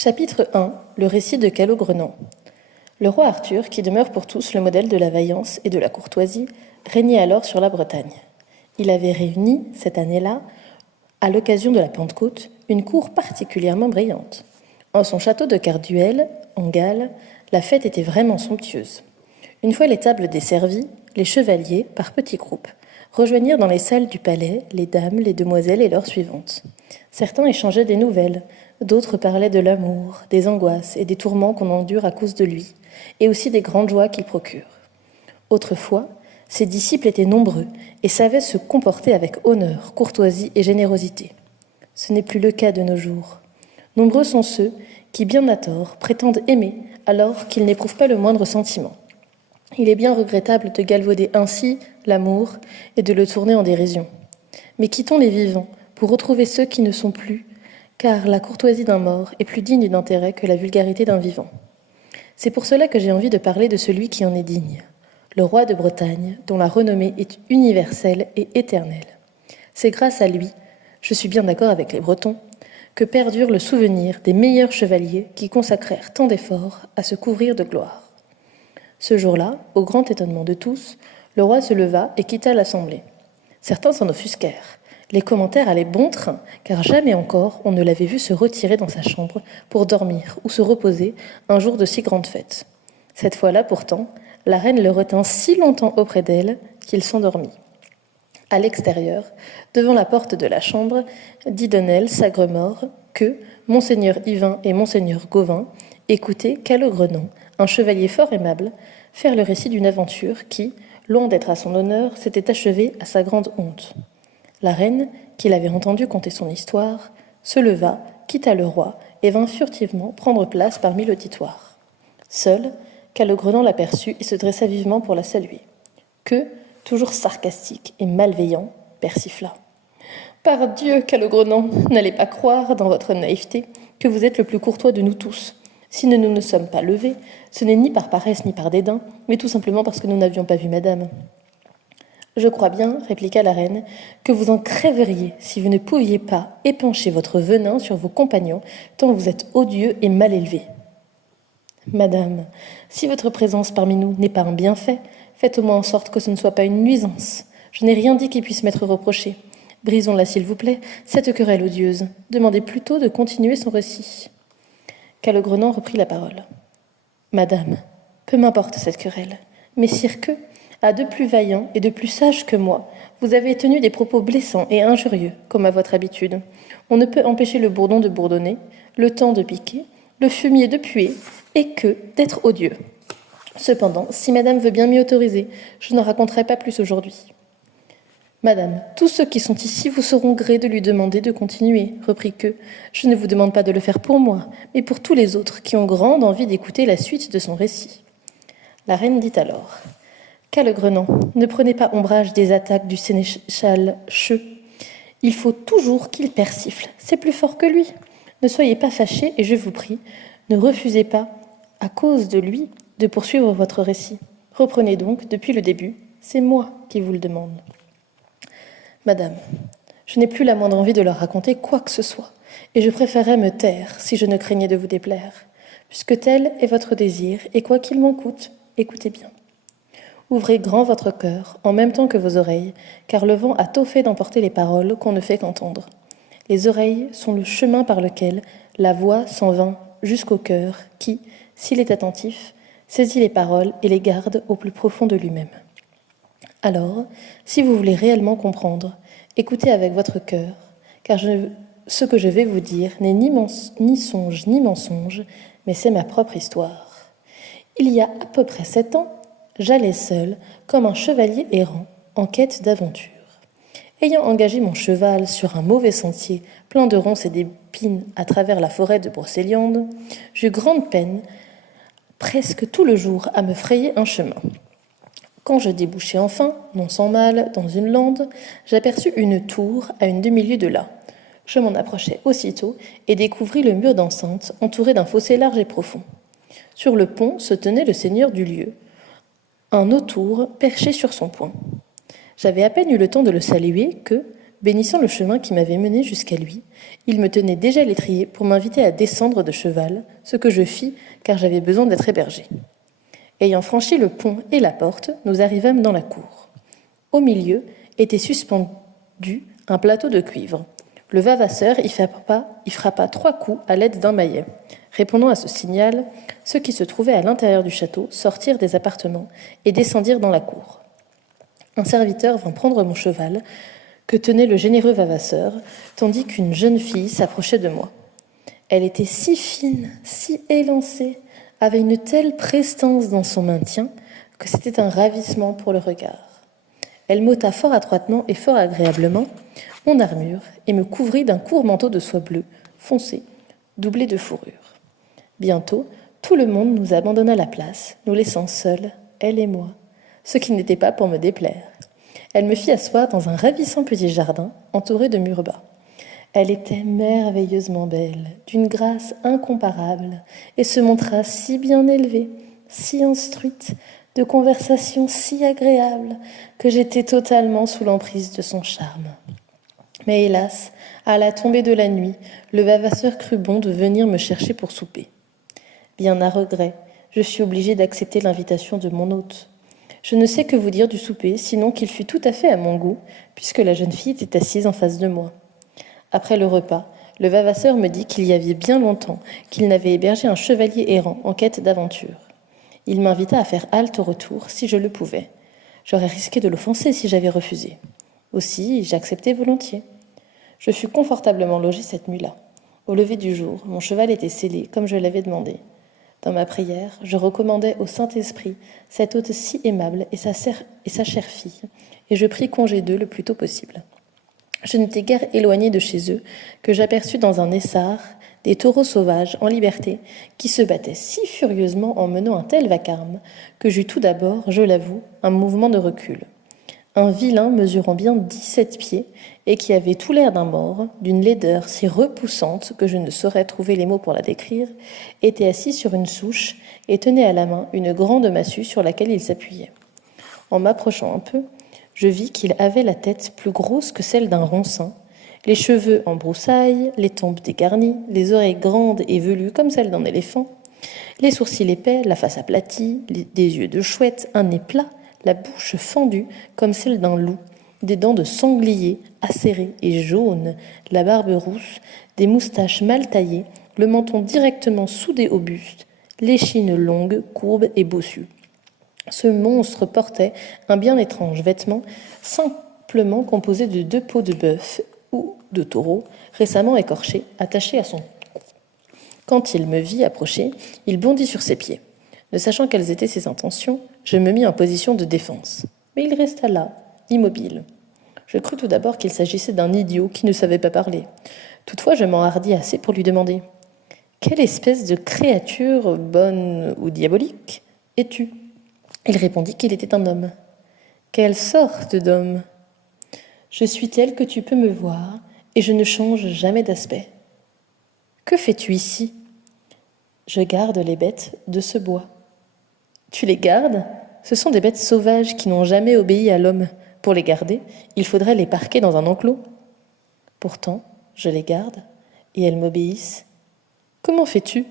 Chapitre 1. Le récit de Calogrenant. Le roi Arthur, qui demeure pour tous le modèle de la vaillance et de la courtoisie, régnait alors sur la Bretagne. Il avait réuni, cette année-là, à l'occasion de la Pentecôte, une cour particulièrement brillante. En son château de Carduel, en Galles, la fête était vraiment somptueuse. Une fois les tables desservies, les chevaliers, par petits groupes, rejoignirent dans les salles du palais les dames, les demoiselles et leurs suivantes. Certains échangeaient des nouvelles, d'autres parlaient de l'amour, des angoisses et des tourments qu'on endure à cause de lui, et aussi des grandes joies qu'il procure. Autrefois, ses disciples étaient nombreux et savaient se comporter avec honneur, courtoisie et générosité. Ce n'est plus le cas de nos jours. Nombreux sont ceux qui, bien à tort, prétendent aimer alors qu'ils n'éprouvent pas le moindre sentiment. Il est bien regrettable de galvauder ainsi l'amour et de le tourner en dérision. Mais quittons les vivants pour retrouver ceux qui ne sont plus, car la courtoisie d'un mort est plus digne d'intérêt que la vulgarité d'un vivant. C'est pour cela que j'ai envie de parler de celui qui en est digne, le roi de Bretagne, dont la renommée est universelle et éternelle. C'est grâce à lui, je suis bien d'accord avec les Bretons, que perdure le souvenir des meilleurs chevaliers qui consacrèrent tant d'efforts à se couvrir de gloire. Ce jour-là, au grand étonnement de tous, le roi se leva et quitta l'assemblée. Certains s'en offusquèrent. Les commentaires allaient bon train, car jamais encore on ne l'avait vu se retirer dans sa chambre pour dormir ou se reposer un jour de si grande fête. Cette fois-là, pourtant, la reine le retint si longtemps auprès d'elle qu'il s'endormit. À l'extérieur, devant la porte de la chambre, Didonel s'agremore que Monseigneur Yvain et Monseigneur Gauvin écoutaient Calogrenant, un chevalier fort aimable, faire le récit d'une aventure qui, loin d'être à son honneur, s'était achevée à sa grande honte. La reine, qui l'avait entendu conter son histoire, se leva, quitta le roi et vint furtivement prendre place parmi l'auditoire. Seul, Calogrenant l'aperçut et se dressa vivement pour la saluer. Que, toujours sarcastique et malveillant, persifla. « Par Dieu, Calogrenant, n'allez pas croire, dans votre naïveté, que vous êtes le plus courtois de nous tous. Si nous ne nous sommes pas levés, ce n'est ni par paresse ni par dédain, mais tout simplement parce que nous n'avions pas vu madame. » « Je crois bien, répliqua la reine, que vous en crèveriez si vous ne pouviez pas épancher votre venin sur vos compagnons, tant vous êtes odieux et mal élevés. Madame, si votre présence parmi nous n'est pas un bienfait, faites au moins en sorte que ce ne soit pas une nuisance. Je n'ai rien dit qui puisse m'être reproché. Brisons-la, s'il vous plaît, cette querelle odieuse. Demandez plutôt de continuer son récit. » Calogrenant reprit la parole. « Madame, peu m'importe cette querelle, mais sire que, à de plus vaillants et de plus sages que moi, vous avez tenu des propos blessants et injurieux, comme à votre habitude. On ne peut empêcher le bourdon de bourdonner, le temps de piquer, le fumier de puer, et que d'être odieux. Cependant, si madame veut bien m'y autoriser, je n'en raconterai pas plus aujourd'hui. » « Madame, tous ceux qui sont ici vous sauront gré de lui demander de continuer, reprit que. Je ne vous demande pas de le faire pour moi, mais pour tous les autres qui ont grande envie d'écouter la suite de son récit. » La reine dit alors. « Calogrenant, ne prenez pas ombrage des attaques du sénéchal Cheux. Il faut toujours qu'il persifle, c'est plus fort que lui. Ne soyez pas fâchés et je vous prie, ne refusez pas, à cause de lui, de poursuivre votre récit. Reprenez donc depuis le début, c'est moi qui vous le demande. » Madame, je n'ai plus la moindre envie de leur raconter quoi que ce soit, et je préférerais me taire si je ne craignais de vous déplaire, puisque tel est votre désir, et quoi qu'il m'en coûte, écoutez bien. Ouvrez grand votre cœur, en même temps que vos oreilles, car le vent a tôt fait d'emporter les paroles qu'on ne fait qu'entendre. Les oreilles sont le chemin par lequel la voix s'en vint jusqu'au cœur, qui, s'il est attentif, saisit les paroles et les garde au plus profond de lui-même. Alors, si vous voulez réellement comprendre, écoutez avec votre cœur, car ce que je vais vous dire n'est ni songe ni mensonge, mais c'est ma propre histoire. Il y a à peu près 7 ans, j'allais seul, comme un chevalier errant, en quête d'aventure. Ayant engagé mon cheval sur un mauvais sentier, plein de ronces et d'épines à travers la forêt de Brocéliande, j'eus grande peine, presque tout le jour, à me frayer un chemin. Quand je débouchai enfin, non sans mal, dans une lande, j'aperçus une tour à une demi-lieue de là. Je m'en approchai aussitôt et découvris le mur d'enceinte entouré d'un fossé large et profond. Sur le pont se tenait le seigneur du lieu, un autour perché sur son poing. J'avais à peine eu le temps de le saluer que, Bénissant le chemin qui m'avait mené jusqu'à lui, il me tenait déjà à l'étrier pour m'inviter à descendre de cheval, ce que je fis car j'avais besoin d'être hébergé. Ayant franchi le pont et la porte, nous arrivâmes dans la cour. Au milieu était suspendu un plateau de cuivre. Le vavasseur y frappa 3 coups à l'aide d'un maillet. Répondant à ce signal, ceux qui se trouvaient à l'intérieur du château sortirent des appartements et descendirent dans la cour. Un serviteur vint prendre mon cheval, que tenait le généreux vavasseur, tandis qu'une jeune fille s'approchait de moi. Elle était si fine, si élancée, avait une telle prestance dans son maintien, que c'était un ravissement pour le regard. Elle m'ôta fort adroitement et fort agréablement mon armure et me couvrit d'un court manteau de soie bleue, foncé, doublé de fourrure. Bientôt, tout le monde nous abandonna la place, nous laissant seuls, elle et moi, ce qui n'était pas pour me déplaire. Elle me fit asseoir dans un ravissant petit jardin, entouré de murs bas. Elle était merveilleusement belle, d'une grâce incomparable, et se montra si bien élevée, si instruite, de conversation si agréable, que j'étais totalement sous l'emprise de son charme. Mais hélas, à la tombée de la nuit, le vavasseur crut bon de venir me chercher pour souper. Bien à regret, je fus obligée d'accepter l'invitation de mon hôte. Je ne sais que vous dire du souper, sinon qu'il fut tout à fait à mon goût, puisque la jeune fille était assise en face de moi. Après le repas, le vavasseur me dit qu'il y avait bien longtemps qu'il n'avait hébergé un chevalier errant en quête d'aventure. Il m'invita à faire halte au retour, si je le pouvais. J'aurais risqué de l'offenser si j'avais refusé. Aussi, j'acceptai volontiers. Je fus confortablement logée cette nuit-là. Au lever du jour, mon cheval était scellé, comme je l'avais demandé. Dans ma prière, je recommandais au Saint-Esprit cet hôte si aimable et sa chère fille, et je pris congé d'eux le plus tôt possible. Je n'étais guère éloignée de chez eux que j'aperçus dans un essart des taureaux sauvages en liberté qui se battaient si furieusement en menant un tel vacarme que j'eus tout d'abord, je l'avoue, un mouvement de recul. Un vilain mesurant bien 17 pieds et qui avait tout l'air d'un mort, d'une laideur si repoussante que je ne saurais trouver les mots pour la décrire, était assis sur une souche et tenait à la main une grande massue sur laquelle il s'appuyait. En m'approchant un peu, je vis qu'il avait la tête plus grosse que celle d'un ronsin, les cheveux en broussailles, les tempes dégarnies, les oreilles grandes et velues comme celles d'un éléphant, les sourcils épais, la face aplatie, des yeux de chouette, un nez plat, la bouche fendue comme celle d'un loup, des dents de sanglier acérées et jaunes, la barbe rousse, des moustaches mal taillées, le menton directement soudé au buste, l'échine longue, courbe et bossue. Ce monstre portait un bien étrange vêtement, simplement composé de 2 peaux de bœuf ou de taureau, récemment écorchés, attachés à son cou. Quand il me vit approcher, il bondit sur ses pieds. Ne sachant quelles étaient ses intentions, je me mis en position de défense. Mais il resta là, immobile. Je crus tout d'abord qu'il s'agissait d'un idiot qui ne savait pas parler. Toutefois, je m'enhardis assez pour lui demander « Quelle espèce de créature, bonne ou diabolique, es-tu » Il répondit qu'il était un homme. « Quelle sorte d'homme ?»« Je suis tel que tu peux me voir, et je ne change jamais d'aspect. »« Que fais-tu ici ?»« Je garde les bêtes de ce bois. »« Tu les gardes ? Ce sont des bêtes sauvages qui n'ont jamais obéi à l'homme. Pour les garder, il faudrait les parquer dans un enclos. Pourtant, je les garde, et elles m'obéissent. Comment fais-tu ?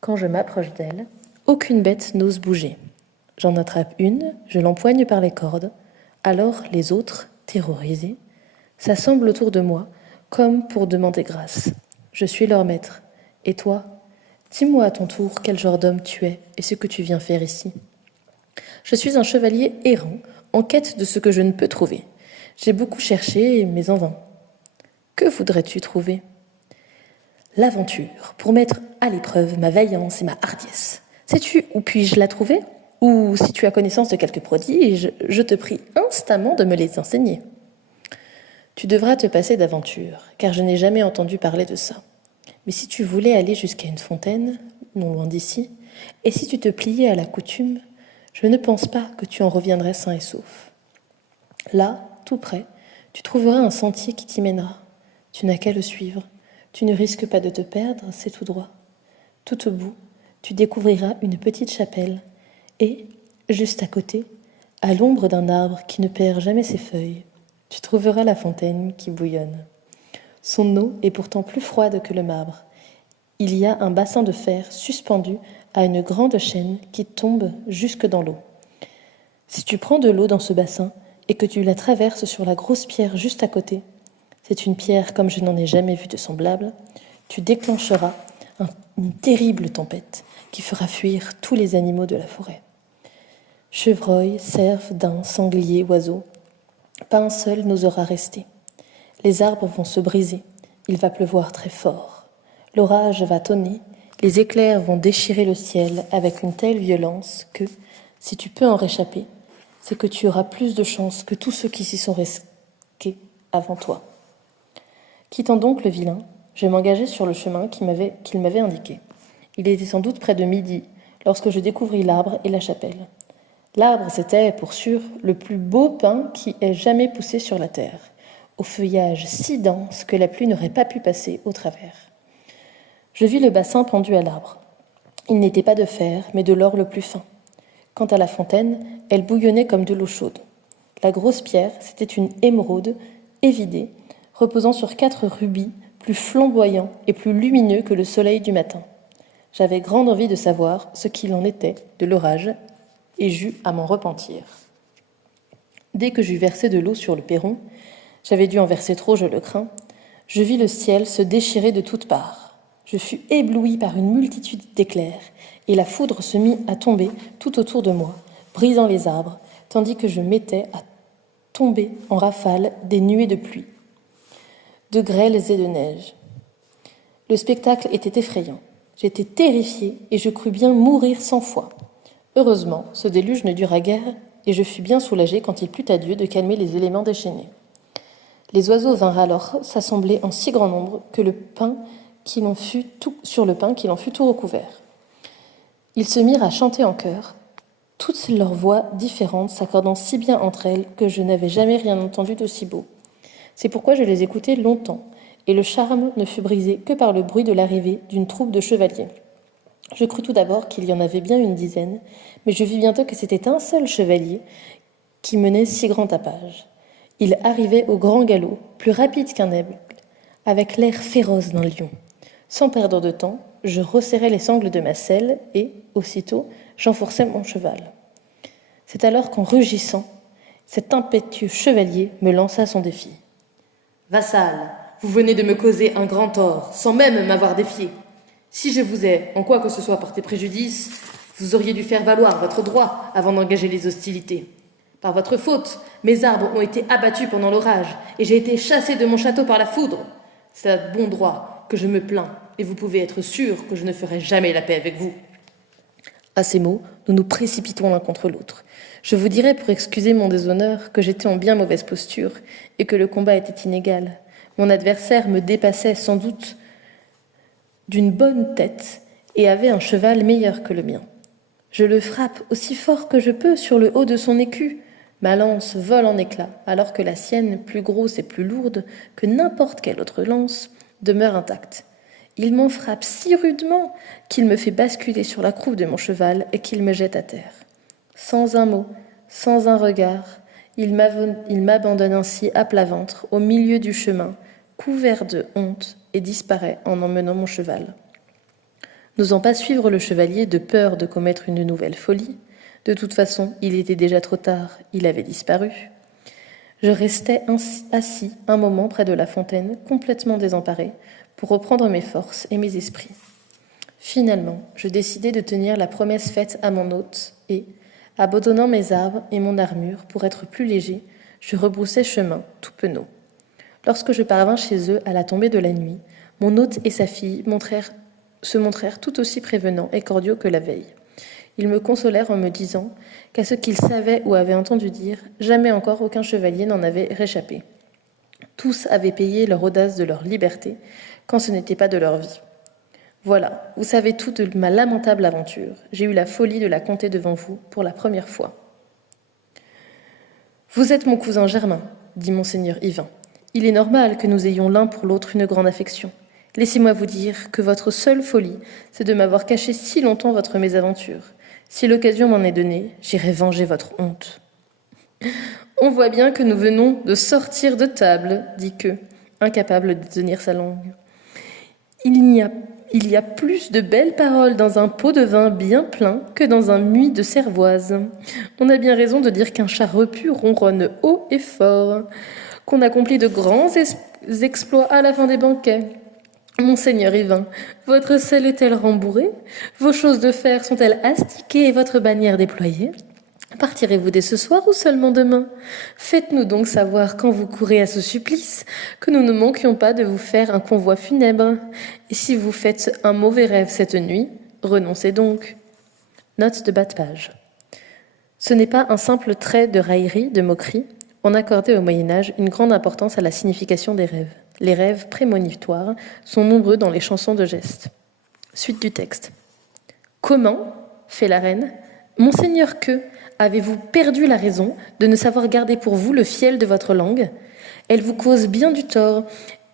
Quand je m'approche d'elles, aucune bête n'ose bouger. J'en attrape une, je l'empoigne par les cordes. Alors les autres, terrorisés, s'assemblent autour de moi, comme pour demander grâce. Je suis leur maître. Et toi, dis-moi à ton tour quel genre d'homme tu es et ce que tu viens faire ici. Je suis un chevalier errant, en quête de ce que je ne peux trouver. J'ai beaucoup cherché, mais en vain. Que voudrais-tu trouver ? L'aventure, pour mettre à l'épreuve ma vaillance et ma hardiesse. Sais-tu où puis-je la trouver ? Ou si tu as connaissance de quelques prodiges, je te prie instamment de me les enseigner. Tu devras te passer d'aventure, car je n'ai jamais entendu parler de ça. Mais si tu voulais aller jusqu'à une fontaine, non loin d'ici, et si tu te pliais à la coutume, je ne pense pas que tu en reviendrais sain et sauf. Là, tout près, tu trouveras un sentier qui t'y mènera. Tu n'as qu'à le suivre. Tu ne risques pas de te perdre, c'est tout droit. Tout au bout, tu découvriras une petite chapelle et, juste à côté, à l'ombre d'un arbre qui ne perd jamais ses feuilles, Tu trouveras la fontaine qui bouillonne. Son eau est pourtant plus froide que le marbre. Il y a un bassin de fer suspendu à une grande chaîne qui tombe jusque dans l'eau. Si tu prends de l'eau dans ce bassin et que tu la traverses sur la grosse pierre juste à côté, c'est une pierre comme je n'en ai jamais vu de semblable, tu déclencheras une terrible tempête qui fera fuir tous les animaux de la forêt. Chevreuils, cerfs, daims, sangliers, oiseaux, pas un seul n'osera rester. Les arbres vont se briser, il va pleuvoir très fort. L'orage va tonner, les éclairs vont déchirer le ciel avec une telle violence que, si tu peux en réchapper, c'est que tu auras plus de chance que tous ceux qui s'y sont risqués avant toi. Quittant donc le vilain, je m'engageai sur le chemin qu'il m'avait indiqué. Il était sans doute près de midi, lorsque je découvris l'arbre et la chapelle. L'arbre, c'était, pour sûr, le plus beau pin qui ait jamais poussé sur la terre, au feuillage si dense que la pluie n'aurait pas pu passer au travers. Je vis le bassin pendu à l'arbre. Il n'était pas de fer, mais de l'or le plus fin. Quant à la fontaine, elle bouillonnait comme de l'eau chaude. La grosse pierre, c'était une émeraude évidée, reposant sur 4 rubis plus flamboyants et plus lumineux que le soleil du matin. J'avais grande envie de savoir ce qu'il en était de l'orage et j'eus à m'en repentir. Dès que j'eus versé de l'eau sur le perron, j'avais dû en verser trop, je le crains, je vis le ciel se déchirer de toutes parts. Je fus ébloui par une multitude d'éclairs, et la foudre se mit à tomber tout autour de moi, brisant les arbres, tandis que je mettais à tomber en rafales des nuées de pluie, de grêles et de neige. Le spectacle était effrayant. J'étais terrifiée et je crus bien mourir 100 fois. Heureusement, ce déluge ne dura guère et je fus bien soulagée quand il plut à Dieu de calmer les éléments déchaînés. Les oiseaux vinrent alors s'assembler en si grand nombre que sur le pain qu'il en fut tout recouvert. Ils se mirent à chanter en chœur, toutes leurs voix différentes s'accordant si bien entre elles que je n'avais jamais rien entendu d'aussi beau. C'est pourquoi je les écoutai longtemps, et le charme ne fut brisé que par le bruit de l'arrivée d'une troupe de chevaliers. Je crus tout d'abord qu'il y en avait bien une dizaine, mais je vis bientôt que c'était un seul chevalier qui menait si grand tapage. Il arrivait au grand galop, plus rapide qu'un aigle, avec l'air féroce d'un lion. Sans perdre de temps, je resserrai les sangles de ma selle et, aussitôt, j'enforçai mon cheval. C'est alors qu'en rugissant, cet impétueux chevalier me lança son défi. « Vassal, vous venez de me causer un grand tort, sans même m'avoir défié. Si je vous ai, en quoi que ce soit, porté préjudice, vous auriez dû faire valoir votre droit avant d'engager les hostilités. Par votre faute, mes arbres ont été abattus pendant l'orage, et j'ai été chassé de mon château par la foudre. C'est à bon droit que je me plains, et vous pouvez être sûr que je ne ferai jamais la paix avec vous. » À ces mots, nous nous précipitons l'un contre l'autre. Je vous dirai, pour excuser mon déshonneur, que j'étais en bien mauvaise posture et que le combat était inégal. Mon adversaire me dépassait sans doute d'une bonne tête et avait un cheval meilleur que le mien. Je le frappe aussi fort que je peux sur le haut de son écu. Ma lance vole en éclats, alors que la sienne, plus grosse et plus lourde que n'importe quelle autre lance, demeure intacte. Il m'en frappe si rudement qu'il me fait basculer sur la croupe de mon cheval et qu'il me jette à terre. Sans un mot, sans un regard, il m'abandonne ainsi à plat ventre, au milieu du chemin, couvert de honte, et disparaît en emmenant mon cheval. N'osant pas suivre le chevalier de peur de commettre une nouvelle folie, de toute façon, il était déjà trop tard, il avait disparu. Je restai assis un moment près de la fontaine, complètement désemparé, pour reprendre mes forces et mes esprits. Finalement, je décidai de tenir la promesse faite à mon hôte et, abandonnant mes arbres et mon armure pour être plus léger, je rebroussai chemin, tout penaud. Lorsque je parvins chez eux à la tombée de la nuit, mon hôte et sa fille se montrèrent tout aussi prévenants et cordiaux que la veille. Ils me consolèrent en me disant qu'à ce qu'ils savaient ou avaient entendu dire, jamais encore aucun chevalier n'en avait réchappé. Tous avaient payé leur audace de leur liberté, quand ce n'était pas de leur vie. Voilà, vous savez tout de ma lamentable aventure. J'ai eu la folie de la conter devant vous pour la première fois. « Vous êtes mon cousin Germain, dit monseigneur Yvain. Il est normal que nous ayons l'un pour l'autre une grande affection. Laissez-moi vous dire que votre seule folie, c'est de m'avoir caché si longtemps votre mésaventure. Si l'occasion m'en est donnée, j'irai venger votre honte. » On voit bien que nous venons de sortir de table, dit Queue, incapable de tenir sa langue. Il y a plus de belles paroles dans un pot de vin bien plein que dans un muid de cervoise. On a bien raison de dire qu'un chat repu ronronne haut et fort, qu'on accomplit de grands exploits à la fin des banquets. Monseigneur Yvain, votre selle est-elle rembourrée? Vos choses de fer sont-elles astiquées et votre bannière déployée? Partirez-vous dès ce soir ou seulement demain? Faites-nous donc savoir quand vous courez à ce supplice, que nous ne manquions pas de vous faire un convoi funèbre. Et si vous faites un mauvais rêve cette nuit, renoncez donc. Note de bas de page. Ce n'est pas un simple trait de raillerie, de moquerie. On accordait au Moyen-Âge une grande importance à la signification des rêves. Les rêves prémonitoires sont nombreux dans les chansons de gestes. Suite du texte. Comment, fait la reine, Monseigneur Queue, avez-vous perdu la raison de ne savoir garder pour vous le fiel de votre langue? Elle vous cause bien du tort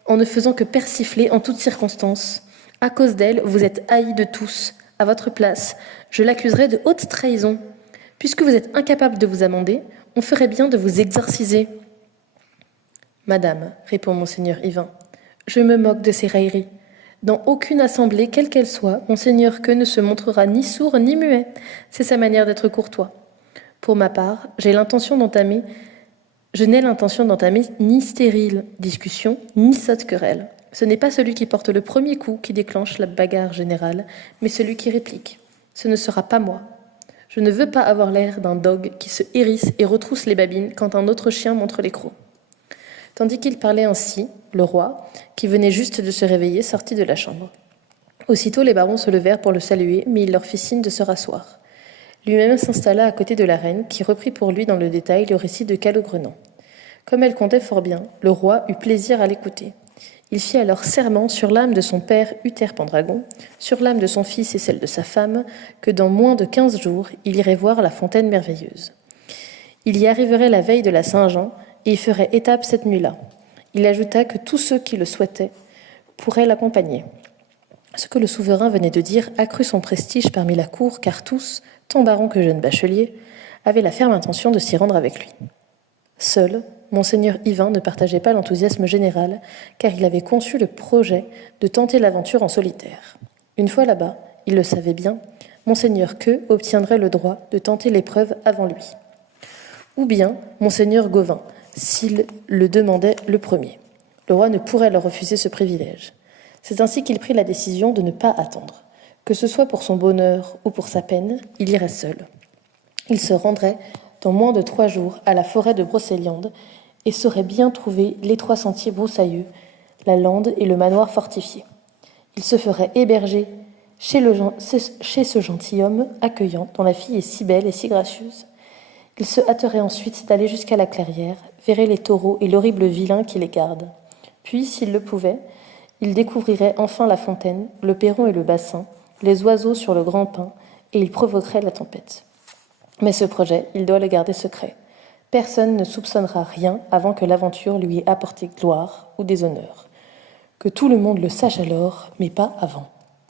en ne faisant que persifler en toutes circonstances. À cause d'elle, vous êtes haï de tous. À votre place, je l'accuserais de haute trahison. Puisque vous êtes incapable de vous amender, on ferait bien de vous exorciser. Madame, répond Monseigneur Yvain, je me moque de ces railleries. Dans aucune assemblée, quelle qu'elle soit, Monseigneur Queue ne se montrera ni sourd ni muet. C'est sa manière d'être courtois. Pour ma part, je n'ai l'intention d'entamer ni stérile discussion, ni sotte querelle. Ce n'est pas celui qui porte le premier coup qui déclenche la bagarre générale, mais celui qui réplique. Ce ne sera pas moi. Je ne veux pas avoir l'air d'un dogue qui se hérisse et retrousse les babines quand un autre chien montre les crocs. Tandis qu'il parlait ainsi, le roi, qui venait juste de se réveiller, sortit de la chambre. Aussitôt, les barons se levèrent pour le saluer, mais il leur fit signe de se rasseoir. Lui-même s'installa à côté de la reine, qui reprit pour lui dans le détail le récit de Calogrenant. Comme elle comptait fort bien, le roi eut plaisir à l'écouter. Il fit alors serment sur l'âme de son père Uther Pendragon, sur l'âme de son fils et celle de sa femme, que dans moins de 15 jours, il irait voir la fontaine merveilleuse. Il y arriverait la veille de la Saint-Jean, et y ferait étape cette nuit-là. Il ajouta que tous ceux qui le souhaitaient pourraient l'accompagner. Ce que le souverain venait de dire accrut son prestige parmi la cour, car tous, tant barons que jeunes bacheliers, avaient la ferme intention de s'y rendre avec lui. Seul, Monseigneur Yvain ne partageait pas l'enthousiasme général, car il avait conçu le projet de tenter l'aventure en solitaire. Une fois là-bas, il le savait bien, Monseigneur Queue obtiendrait le droit de tenter l'épreuve avant lui. Ou bien Monseigneur Gauvin, s'il le demandait le premier. Le roi ne pourrait leur refuser ce privilège. C'est ainsi qu'il prit la décision de ne pas attendre. Que ce soit pour son bonheur ou pour sa peine, il irait seul. Il se rendrait dans moins de 3 jours à la forêt de Brocéliande et saurait bien trouver l'étroit sentier broussailleux, la lande et le manoir fortifié. Il se ferait héberger chez ce gentilhomme accueillant, dont la fille est si belle et si gracieuse. Il se hâterait ensuite d'aller jusqu'à la clairière, verrait les taureaux et l'horrible vilain qui les garde. Puis, s'il le pouvait, il découvrirait enfin la fontaine, le perron et le bassin, les oiseaux sur le grand pin, et il provoquerait la tempête. Mais ce projet, il doit le garder secret. Personne ne soupçonnera rien avant que l'aventure lui ait apporté gloire ou déshonneur. Que tout le monde le sache alors, mais pas avant.